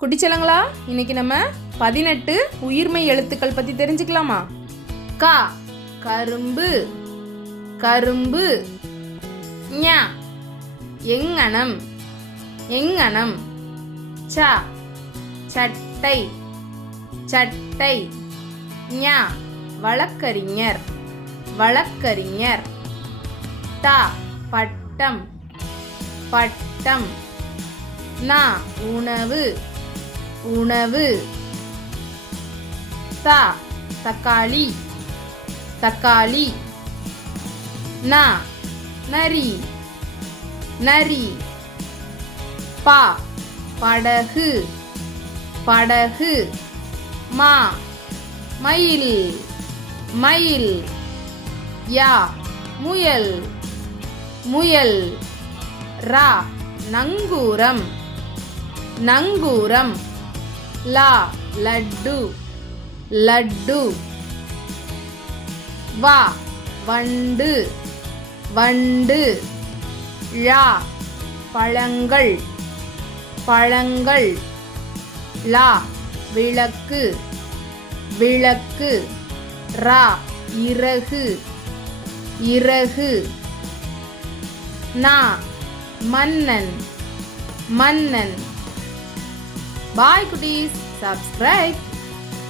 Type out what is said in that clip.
குட்டிச்சலங்களா, இன்னைக்கு நம்ம 18 உயிர்மெய் எழுத்துக்கள் பற்றி தெரிஞ்சுக்கலாமா? க கரும்பு கரும்பு. ஞ எங்கனம் எங்கனம். ச சட்டை சட்டை. ஞ வழக்கறிஞர் வழக்கறிஞர். ட பட்டம் பட்டம். ந உணவு உணவு. த தக்காளி தக்காளி. ந நரி நரி. ப படகு படகு. மா மயில் மயில். யா முயல் முயல். ரா நங்கூரம் நங்கூரம். லா லட்டு லட்டு. வா வண்டு வண்டு. ழா பழங்கள் பழங்கள். லா விளக்கு விளக்கு. ரா இறகு இறகு. நா மன்னன் மன்னன். Bye, cuties. Subscribe.